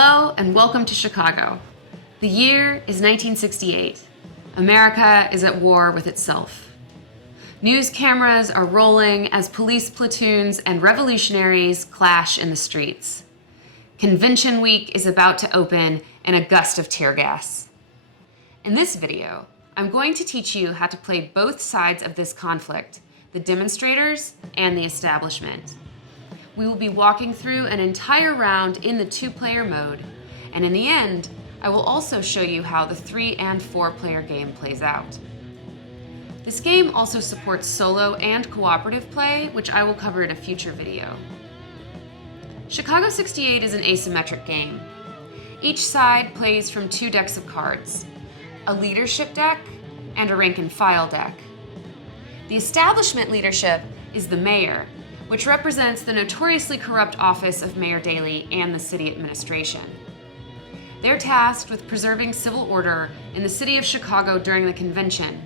Hello and welcome to Chicago. The year is 1968. America is at war with itself. News cameras are rolling as police platoons and revolutionaries clash in the streets. Convention week is about to open in a gust of tear gas. In this video, I'm going to teach you how to play both sides of this conflict, the demonstrators and the establishment. We will be walking through an entire round in the two-player mode, and in the end, I will also show you how the 3- and 4-player game plays out. This game also supports solo and cooperative play, which I will cover in a future video. Chicago 68 is an asymmetric game. Each side plays from 2 decks of cards, a leadership deck and a rank and file deck. The establishment leadership is the mayor, which represents the notoriously corrupt office of Mayor Daley and the city administration. They're tasked with preserving civil order in the city of Chicago during the convention,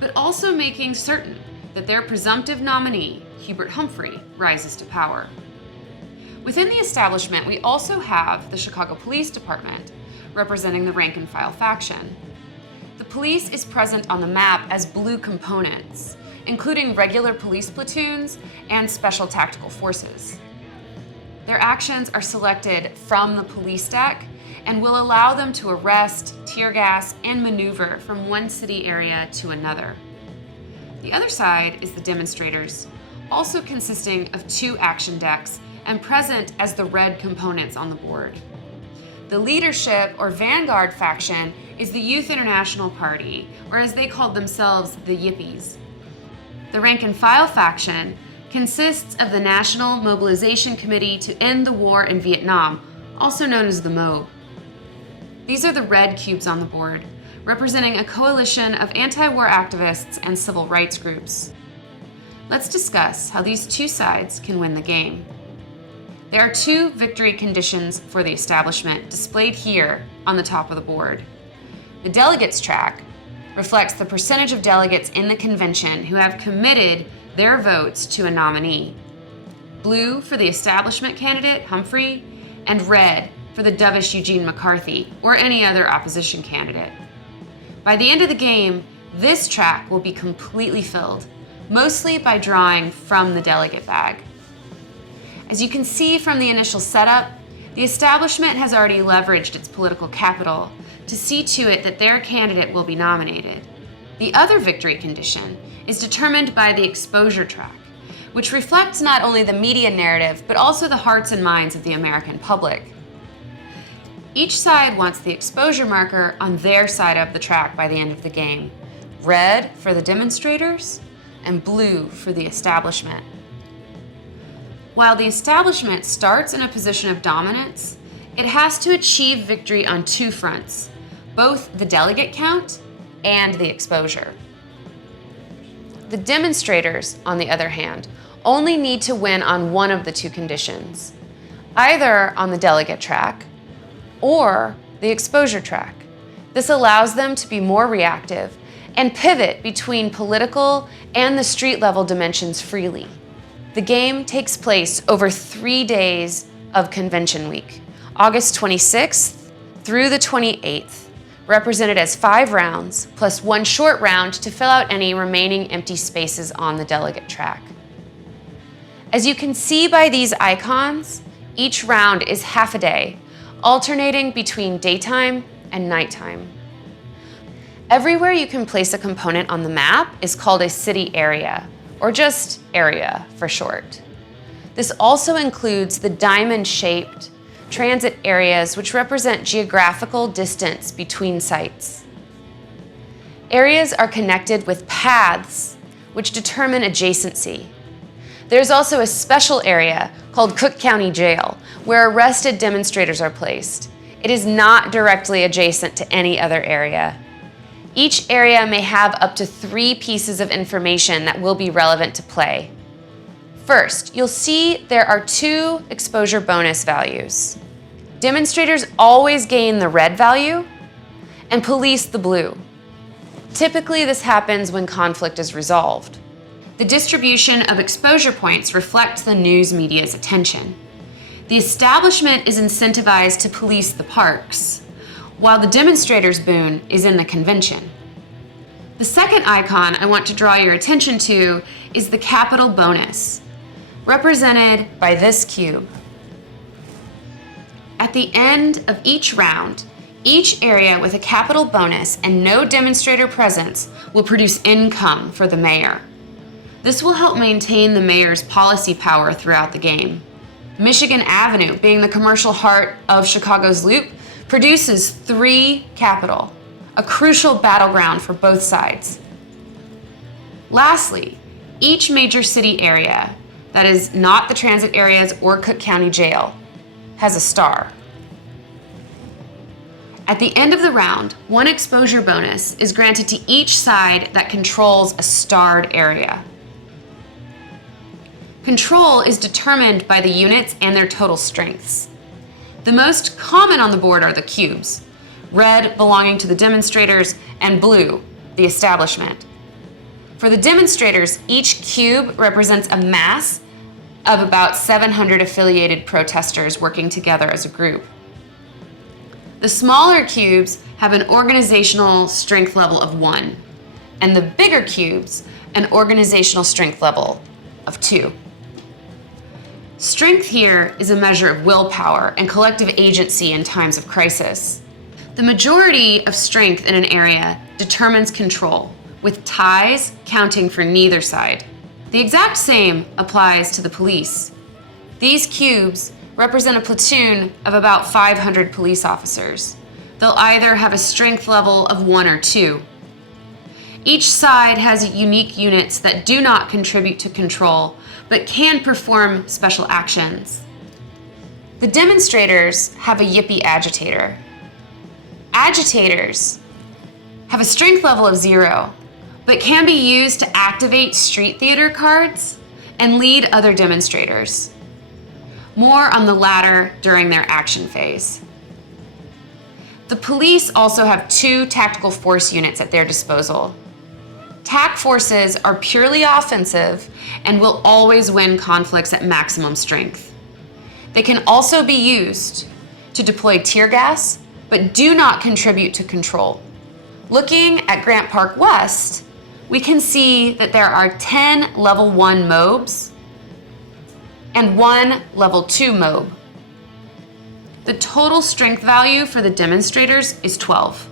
but also making certain that their presumptive nominee, Hubert Humphrey, rises to power. Within the establishment, we also have the Chicago Police Department, representing the rank and file faction. The police is present on the map as blue components, including regular police platoons and special tactical forces. Their actions are selected from the police deck and will allow them to arrest, tear gas, and maneuver from one city area to another. The other side is the demonstrators, also consisting of 2 action decks and present as the red components on the board. The leadership or vanguard faction is the Youth International Party, or as they called themselves, the Yippies. The rank and file faction consists of the National Mobilization Committee to End the War in Vietnam, also known as the MOB. These are the red cubes on the board, representing a coalition of anti-war activists and civil rights groups. Let's discuss how these 2 sides can win the game. There are 2 victory conditions for the establishment displayed here on the top of the board. The delegates track reflects the percentage of delegates in the convention who have committed their votes to a nominee. Blue for the establishment candidate, Humphrey, and red for the dovish Eugene McCarthy or any other opposition candidate. By the end of the game, this track will be completely filled, mostly by drawing from the delegate bag. As you can see from the initial setup, the establishment has already leveraged its political capital to see to it that their candidate will be nominated. The other victory condition is determined by the exposure track, which reflects not only the media narrative, but also the hearts and minds of the American public. Each side wants the exposure marker on their side of the track by the end of the game. Red for the demonstrators and blue for the establishment. While the establishment starts in a position of dominance, it has to achieve victory on 2 fronts, both the delegate count and the exposure. The demonstrators, on the other hand, only need to win on one of the 2 conditions, either on the delegate track or the exposure track. This allows them to be more reactive and pivot between political and the street-level dimensions freely. The game takes place over 3 days of Convention Week, August 26th through the 28th, represented as 5 rounds, plus 1 short round to fill out any remaining empty spaces on the delegate track. As you can see by these icons, each round is half a day, alternating between daytime and nighttime. Everywhere you can place a component on the map is called a city area, or just area for short. This also includes the diamond-shaped transit areas, which represent geographical distance between sites. Areas are connected with paths, which determine adjacency. There's also a special area called Cook County Jail, where arrested demonstrators are placed. It is not directly adjacent to any other area. Each area may have up to 3 pieces of information that will be relevant to play. First, you'll see there are 2 exposure bonus values. Demonstrators always gain the red value and police the blue. Typically, this happens when conflict is resolved. The distribution of exposure points reflects the news media's attention. The establishment is incentivized to police the parks, while the demonstrators' boon is in the convention. The second icon I want to draw your attention to is the capital bonus, represented by this cube. At the end of each round, each area with a capital bonus and no demonstrator presence will produce income for the mayor. This will help maintain the mayor's policy power throughout the game. Michigan Avenue, being the commercial heart of Chicago's Loop, produces 3 capital, a crucial battleground for both sides. Lastly, each major city area that is not the transit areas or Cook County Jail has a star. At the end of the round, 1 exposure bonus is granted to each side that controls a starred area. Control is determined by the units and their total strengths. The most common on the board are the cubes, red belonging to the demonstrators and blue, the establishment. For the demonstrators, each cube represents a mass of about 700 affiliated protesters working together as a group. The smaller cubes have an organizational strength level of 1, and the bigger cubes an organizational strength level of 2. Strength here is a measure of willpower and collective agency in times of crisis. The majority of strength in an area determines control, with ties counting for neither side. The exact same applies to the police. These cubes represent a platoon of about 500 police officers. They'll either have a strength level of 1 or 2. Each side has unique units that do not contribute to control, but can perform special actions. The demonstrators have a yippie agitator. Agitators have a strength level of 0, but can be used to activate street theater cards and lead other demonstrators. More on the latter during their action phase. The police also have 2 tactical force units at their disposal. TAC forces are purely offensive and will always win conflicts at maximum strength. They can also be used to deploy tear gas, but do not contribute to control. Looking at Grant Park West, we can see that there are 10 level 1 MOBs and 1 level 2 MOB. The total strength value for the demonstrators is 12,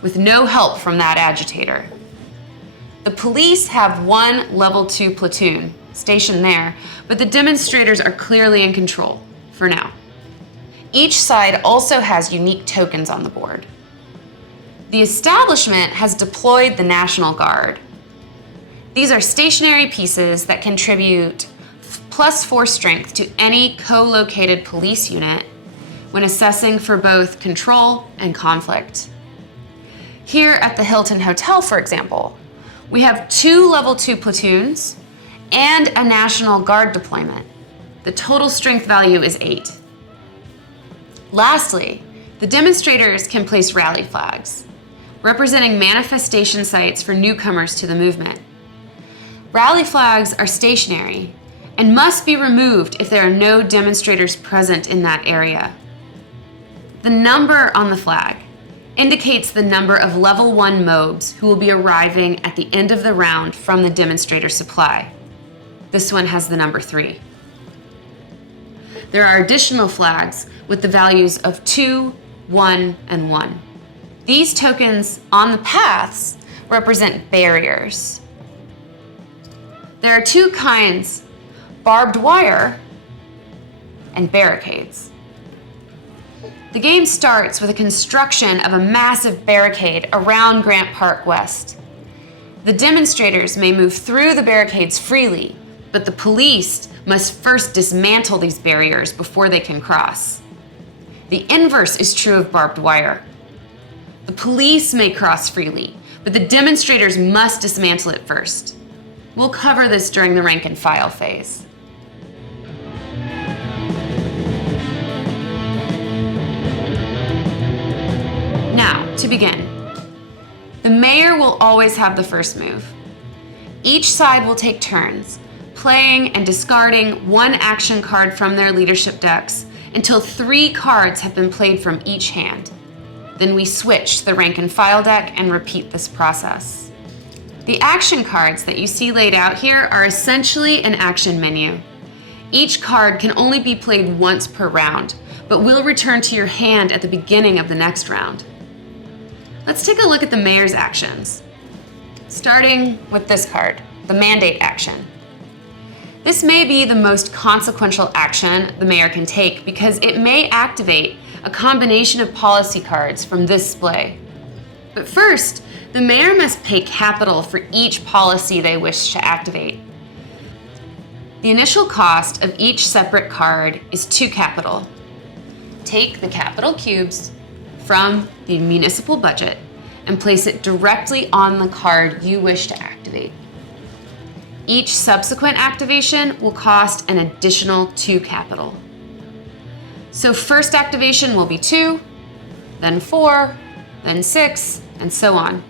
with no help from that agitator. The police have 1 level 2 platoon stationed there, but the demonstrators are clearly in control for now. Each side also has unique tokens on the board. The establishment has deployed the National Guard. These are stationary pieces that contribute +4 strength to any co-located police unit when assessing for both control and conflict. Here at the Hilton Hotel, for example, we have 2 level 2 platoons and a National Guard deployment. The total strength value is 8. Lastly, the demonstrators can place rally flags, representing manifestation sites for newcomers to the movement. Rally flags are stationary and must be removed if there are no demonstrators present in that area. The number on the flag indicates the number of level 1 MOBs who will be arriving at the end of the round from the demonstrator supply. This one has the number 3. There are additional flags with the values of 2, 1, and 1. These tokens on the paths represent barriers. There are 2 kinds, barbed wire and barricades. The game starts with a construction of a massive barricade around Grant Park West. The demonstrators may move through the barricades freely, but the police must first dismantle these barriers before they can cross. The inverse is true of barbed wire. The police may cross freely, but the demonstrators must dismantle it first. We'll cover this during the rank and file phase. Now, to begin, the mayor will always have the first move. Each side will take turns, playing and discarding 1 action card from their leadership decks until 3 cards have been played from each hand. Then we switch to the rank and file deck and repeat this process. The action cards that you see laid out here are essentially an action menu. Each card can only be played once per round, but will return to your hand at the beginning of the next round. Let's take a look at the mayor's actions. Starting with this card, the mandate action. This may be the most consequential action the mayor can take because it may activate a combination of policy cards from this display. But first, the mayor must pay capital for each policy they wish to activate. The initial cost of each separate card is 2 capital. Take the capital cubes from the municipal budget and place it directly on the card you wish to activate. Each subsequent activation will cost an additional 2 capital. So first activation will be 2, then 4, then 6, and so on.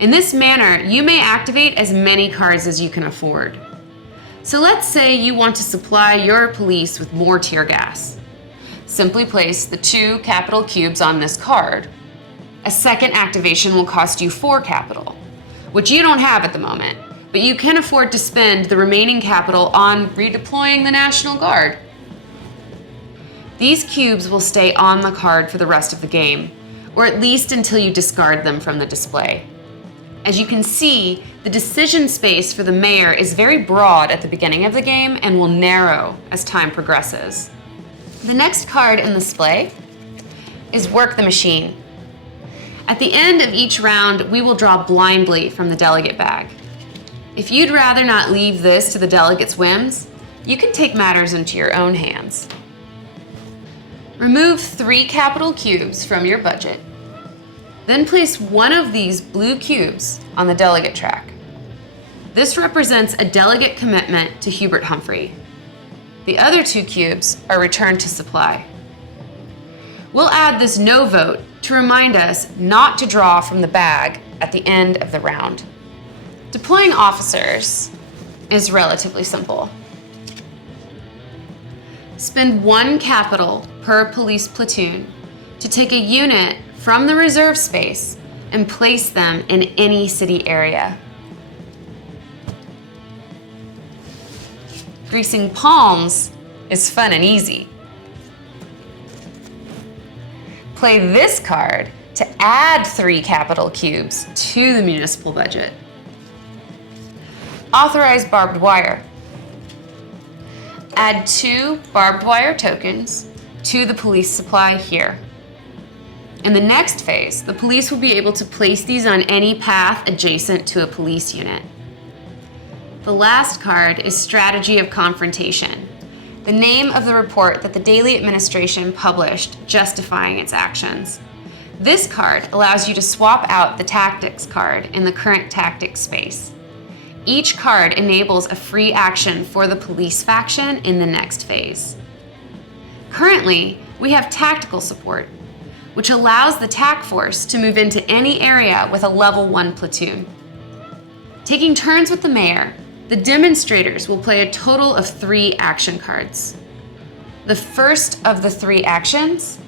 In this manner, you may activate as many cards as you can afford. So let's say you want to supply your police with more tear gas. Simply place the 2 capital cubes on this card. A second activation will cost you 4 capital, which you don't have at the moment, but you can afford to spend the remaining capital on redeploying the National Guard. These cubes will stay on the card for the rest of the game, or at least until you discard them from the display. As you can see, the decision space for the mayor is very broad at the beginning of the game and will narrow as time progresses. The next card in the display is Work the Machine. At the end of each round, we will draw blindly from the delegate bag. If you'd rather not leave this to the delegates' whims, you can take matters into your own hands. Remove 3 capital cubes from your budget. Then place one of these blue cubes on the delegate track. This represents a delegate commitment to Hubert Humphrey. The other 2 cubes are returned to supply. We'll add this no vote to remind us not to draw from the bag at the end of the round. Deploying officers is relatively simple. Spend 1 capital per police platoon to take a unit from the reserve space and place them in any city area. Greasing palms is fun and easy. Play this card to add 3 capital cubes to the municipal budget. Authorize barbed wire. Add 2 barbed wire tokens to the police supply here. In the next phase, the police will be able to place these on any path adjacent to a police unit. The last card is Strategy of Confrontation, the name of the report that the Daily Administration published justifying its actions. This card allows you to swap out the Tactics card in the current Tactics space. Each card enables a free action for the police faction in the next phase. Currently, we have Tactical Support, which allows the TAC force to move into any area with a level 1 platoon. Taking turns with the mayor, the Demonstrators will play a total of 3 action cards. The first of the 3 actions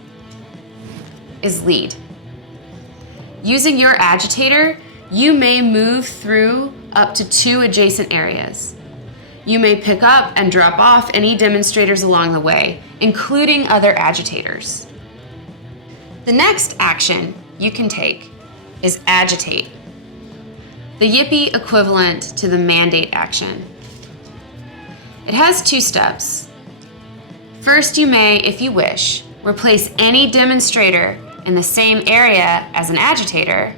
is Lead. Using your agitator, you may move through up to 2 adjacent areas. You may pick up and drop off any demonstrators along the way, including other agitators. The next action you can take is Agitate, the Yippee equivalent to the Mandate action. It has 2 steps. First, you may, if you wish, replace any demonstrator in the same area as an agitator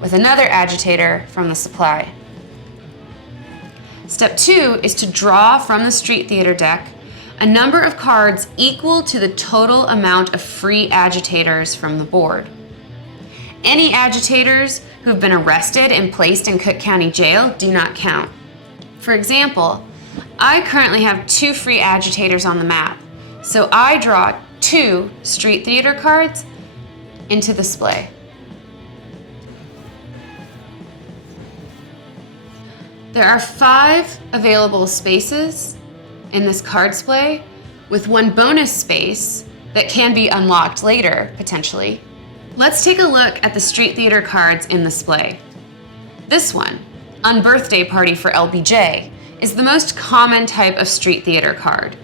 with another agitator from the supply. Step 2 is to draw from the Street Theater deck a number of cards equal to the total amount of free agitators from the board. Any agitators who have been arrested and placed in Cook County Jail do not count. For example, I currently have 2 free agitators on the map, so I draw 2 Street Theater cards into the display. There are 5 available spaces in this card display with one bonus space that can be unlocked later, potentially. Let's take a look at the Street Theater cards in the display. This one, Unbirthday Party for LBJ, is the most common type of Street Theater card.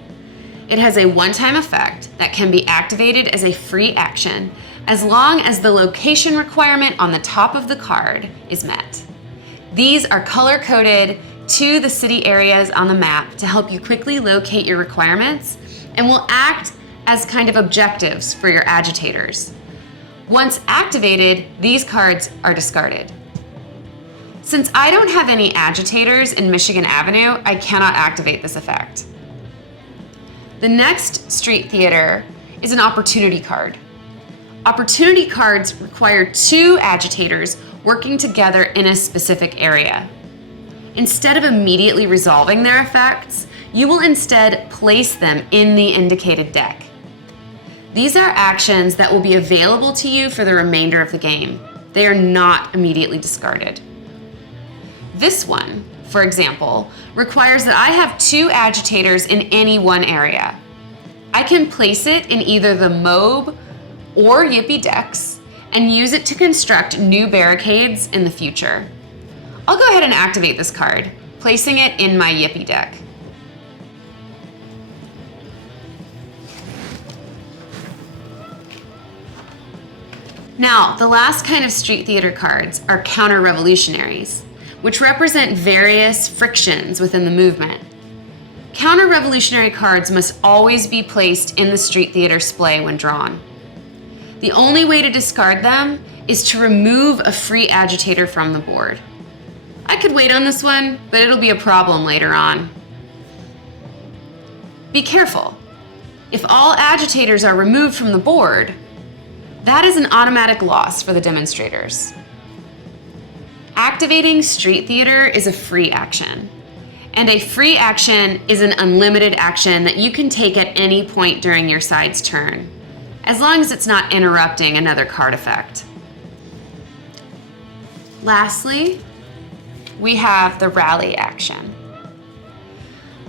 It has a one-time effect that can be activated as a free action as long as the location requirement on the top of the card is met. These are color-coded to the city areas on the map to help you quickly locate your requirements and will act as kind of objectives for your agitators. Once activated, these cards are discarded. Since I don't have any agitators in Michigan Avenue, I cannot activate this effect. The next Street Theater is an opportunity card. Opportunity cards require two agitators working together in a specific area. Instead of immediately resolving their effects, you will instead place them in the indicated deck. These are actions that will be available to you for the remainder of the game. They are not immediately discarded. This one, for example, requires that I have two agitators in any one area. I can place it in either the MOB or Yippee decks and use it to construct new barricades in the future. I'll go ahead and activate this card, placing it in my Yippee deck. Now, the last kind of Street Theater cards are counter-revolutionaries, which represent various frictions within the movement. Counter-revolutionary cards must always be placed in the Street Theater display when drawn. The only way to discard them is to remove a free agitator from the board. I could wait on this one, but it'll be a problem later on. Be careful. If all agitators are removed from the board, that is an automatic loss for the demonstrators. Activating Street Theater is a free action, and a free action is an unlimited action that you can take at any point during your side's turn, as long as it's not interrupting another card effect. Lastly, we have the rally action.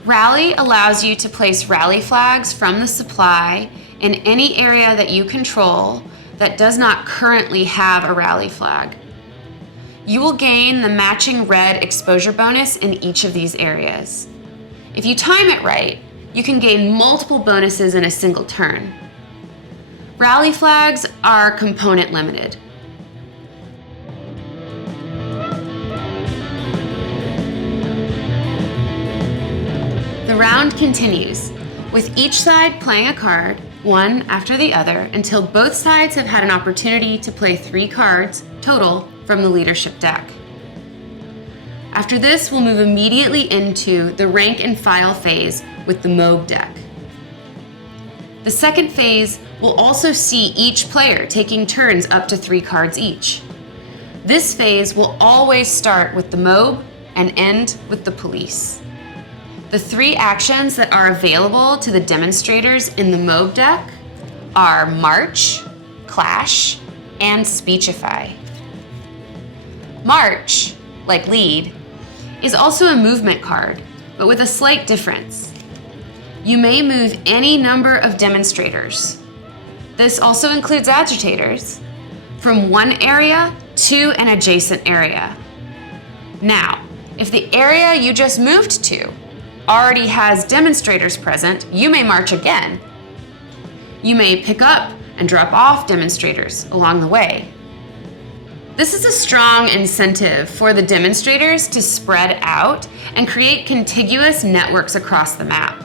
Rally allows you to place rally flags from the supply in any area that you control that does not currently have a rally flag. You will gain the matching red exposure bonus in each of these areas. If you time it right, you can gain multiple bonuses in a single turn. Rally flags are component limited. The round continues, with each side playing a card, one after the other, until both sides have had an opportunity to play 3 cards total from the leadership deck. After this, we'll move immediately into the rank and file phase with the MOB deck. The second phase will also see each player taking turns up to 3 cards each. This phase will always start with the MOB and end with the police. The 3 actions that are available to the demonstrators in the MOB deck are March, Clash, and Speechify. March, like Lead, is also a movement card, but with a slight difference. You may move any number of demonstrators. This also includes agitators, from one area to an adjacent area. Now, if the area you just moved to already has demonstrators present, you may march again. You may pick up and drop off demonstrators along the way. This is a strong incentive for the demonstrators to spread out and create contiguous networks across the map.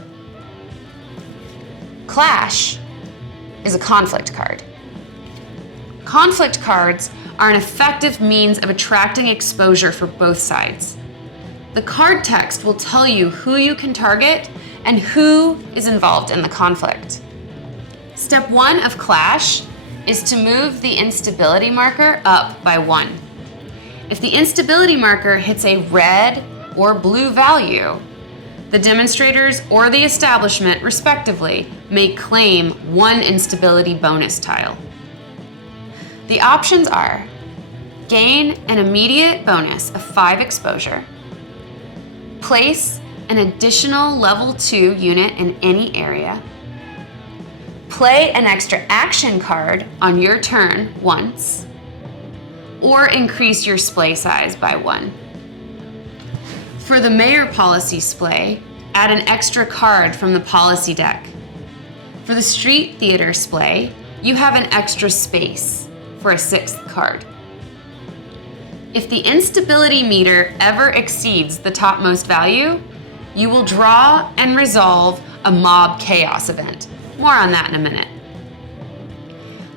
Clash is a conflict card. Conflict cards are an effective means of attracting exposure for both sides. The card text will tell you who you can target and who is involved in the conflict. Step 1 of Clash is to move the instability marker up by 1. If the instability marker hits a red or blue value, the demonstrators or the establishment, respectively, may claim 1 instability bonus tile. The options are gain an immediate bonus of 5 exposure, place an additional level 2 unit in any area, play an extra action card on your turn once, or increase your splay size by 1. For the mayor policy splay, add an extra card from the policy deck. For the street theater splay, you have an extra space for a 6th card. If the instability meter ever exceeds the topmost value, you will draw and resolve a mob chaos event. More on that in a minute.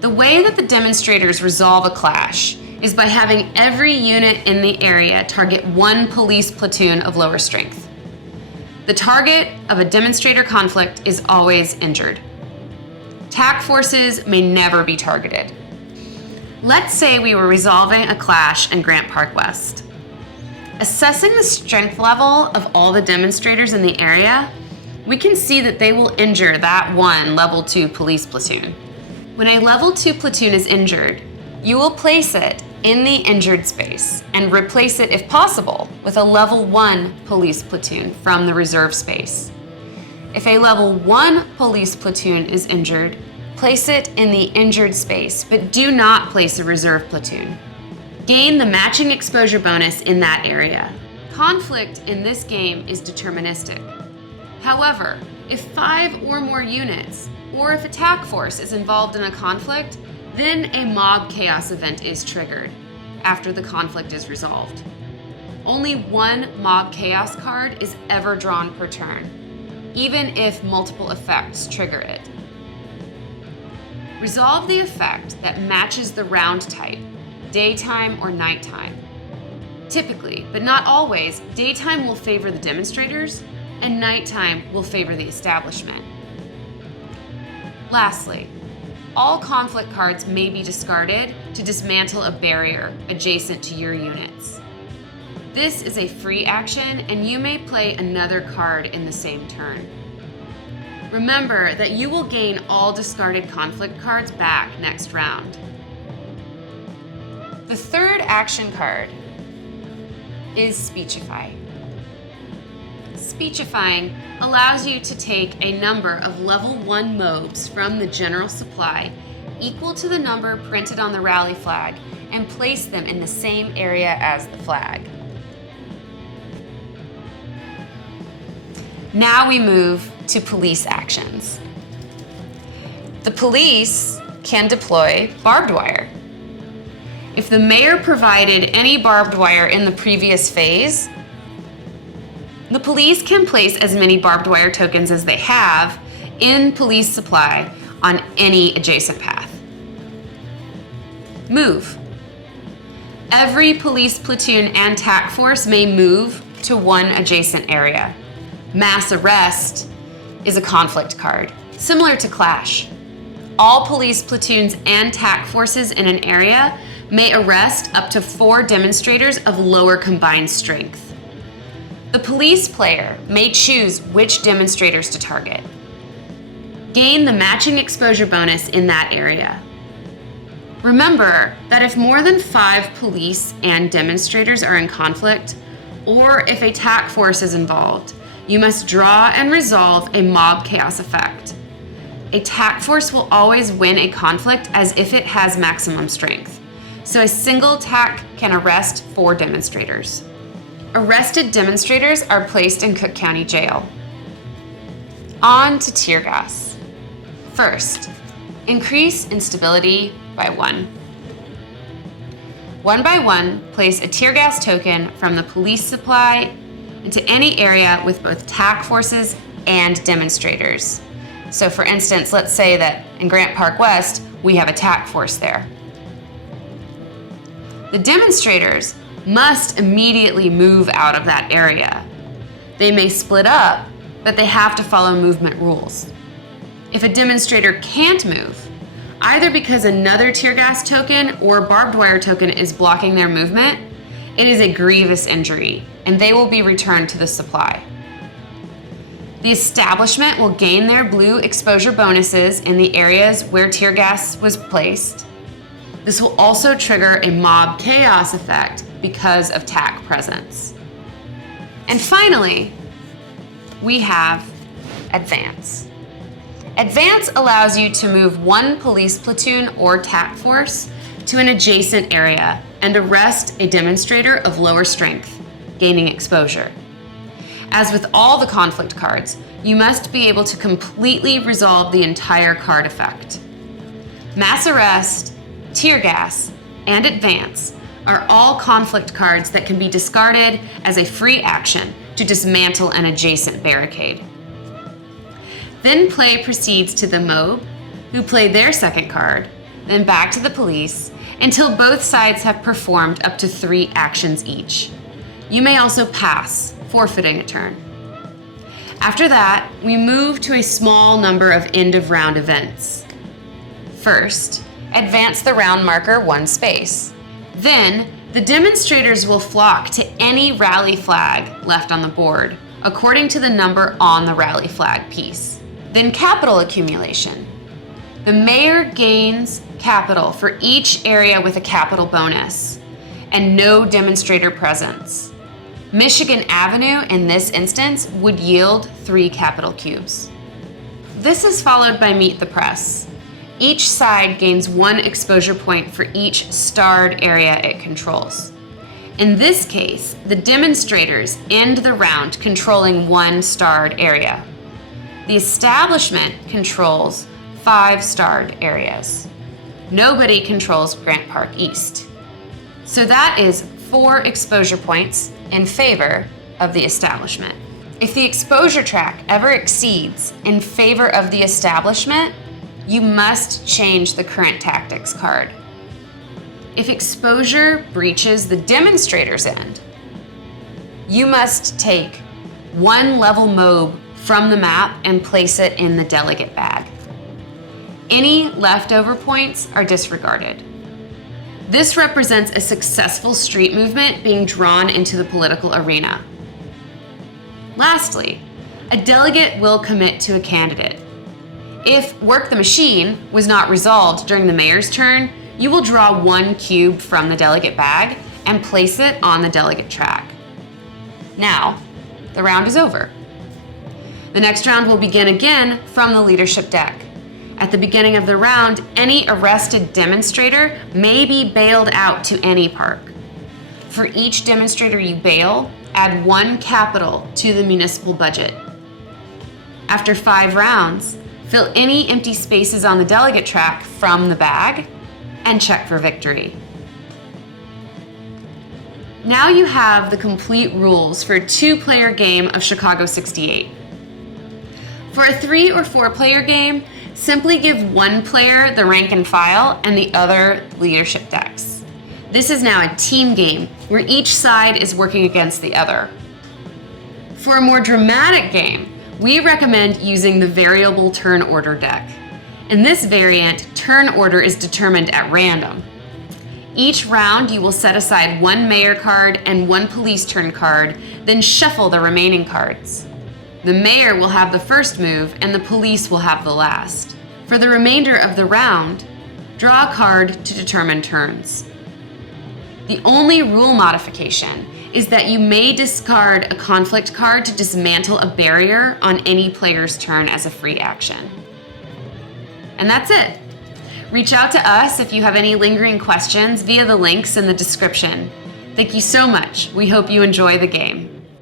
The way that the demonstrators resolve a clash is by having every unit in the area target 1 police platoon of lower strength. The target of a demonstrator conflict is always injured. TAC forces may never be targeted. Let's say we were resolving a clash in Grant Park West. Assessing the strength level of all the demonstrators in the area, we can see that they will injure that 1 level 2 police platoon. When a level 2 platoon is injured, you will place it in the injured space and replace it, if possible, with a level 1 police platoon from the reserve space. If a level 1 police platoon is injured, place it in the injured space, but do not place a reserve platoon. Gain the matching exposure bonus in that area. Conflict in this game is deterministic. However, if 5 or more units, or if a TAC force is involved in a conflict, then a mob chaos event is triggered after the conflict is resolved. Only 1 mob chaos card is ever drawn per turn, even if multiple effects trigger it. Resolve the effect that matches the round type, daytime or nighttime. Typically, but not always, daytime will favor the demonstrators and nighttime will favor the establishment. Lastly, all conflict cards may be discarded to dismantle a barrier adjacent to your units. This is a free action and you may play another card in the same turn. Remember that you will gain all discarded conflict cards back next round. The 3rd action card is Speechify. Speechifying allows you to take a number of level 1 mobs from the general supply equal to the number printed on the rally flag and place them in the same area as the flag. Now we move to police actions. The police can deploy barbed wire. If the mayor provided any barbed wire in the previous phase, the police can place as many barbed wire tokens as they have in police supply on any adjacent path. Move. Every police platoon and TAC force may move to 1 adjacent area. Mass arrest is a conflict card, similar to Clash. All police platoons and TAC forces in an area may arrest up to 4 demonstrators of lower combined strength. The police player may choose which demonstrators to target. Gain the matching exposure bonus in that area. Remember that if more than 5 police and demonstrators are in conflict, or if a TAC force is involved, you must draw and resolve a mob chaos effect. A TAC force will always win a conflict as if it has maximum strength, so a single TAC can arrest 4 demonstrators. Arrested demonstrators are placed in Cook County Jail. On to tear gas. First, increase instability by 1. 1 by 1, place a tear gas token from the police supply into any area with both TAC forces and demonstrators. So for instance, let's say that in Grant Park West, we have a TAC force there. The demonstrators must immediately move out of that area. They may split up, but they have to follow movement rules. If a demonstrator can't move, either because another tear gas token or barbed wire token is blocking their movement, it is a grievous injury, and they will be returned to the supply. The establishment will gain their blue exposure bonuses in the areas where tear gas was placed. This will also trigger a mob chaos effect because of TAC presence. And finally, we have advance. Advance allows you to move one police platoon or task force to an adjacent area and arrest a demonstrator of lower strength, gaining exposure. As with all the conflict cards, you must be able to completely resolve the entire card effect. Mass Arrest, Tear Gas, and Advance are all conflict cards that can be discarded as a free action to dismantle an adjacent barricade. Then play proceeds to the mob, who play their second card, then back to the police, until both sides have performed up to 3 actions each. You may also pass, forfeiting a turn. After that, we move to a small number of end-of-round events. First, advance the round marker 1 space. Then, the demonstrators will flock to any rally flag left on the board, according to the number on the rally flag piece. Then capital accumulation. The mayor gains capital for each area with a capital bonus, and no demonstrator presence. Michigan Avenue, in this instance, would yield 3 capital cubes. This is followed by Meet the Press. Each side gains 1 exposure point for each starred area it controls. In this case, the demonstrators end the round controlling 1 starred area. The establishment controls 5 starred areas. Nobody controls Grant Park East. So that is 4 exposure points in favor of the establishment. If the exposure track ever exceeds in favor of the establishment, you must change the current tactics card. If exposure breaches the demonstrator's end, you must take 1 level mob from the map and place it in the delegate bag. Any leftover points are disregarded. This represents a successful street movement being drawn into the political arena. Lastly, a delegate will commit to a candidate. If Work the Machine was not resolved during the mayor's turn, you will draw 1 cube from the delegate bag and place it on the delegate track. Now, the round is over. The next round will begin again from the leadership deck. At the beginning of the round, any arrested demonstrator may be bailed out to any park. For each demonstrator you bail, add 1 capital to the municipal budget. After 5 rounds, fill any empty spaces on the delegate track from the bag and check for victory. Now you have the complete rules for a 2-player game of Chicago 68. For a 3 or 4-player game, simply give 1 player the rank and file and the other leadership decks. This is now a team game where each side is working against the other. For a more dramatic game, we recommend using the variable turn order deck. In this variant, turn order is determined at random. Each round, you will set aside 1 mayor card and 1 police turn card, then shuffle the remaining cards. The mayor will have the first move and the police will have the last. For the remainder of the round, draw a card to determine turns. The only rule modification is that you may discard a conflict card to dismantle a barrier on any player's turn as a free action. And that's it. Reach out to us if you have any lingering questions via the links in the description. Thank you so much. We hope you enjoy the game.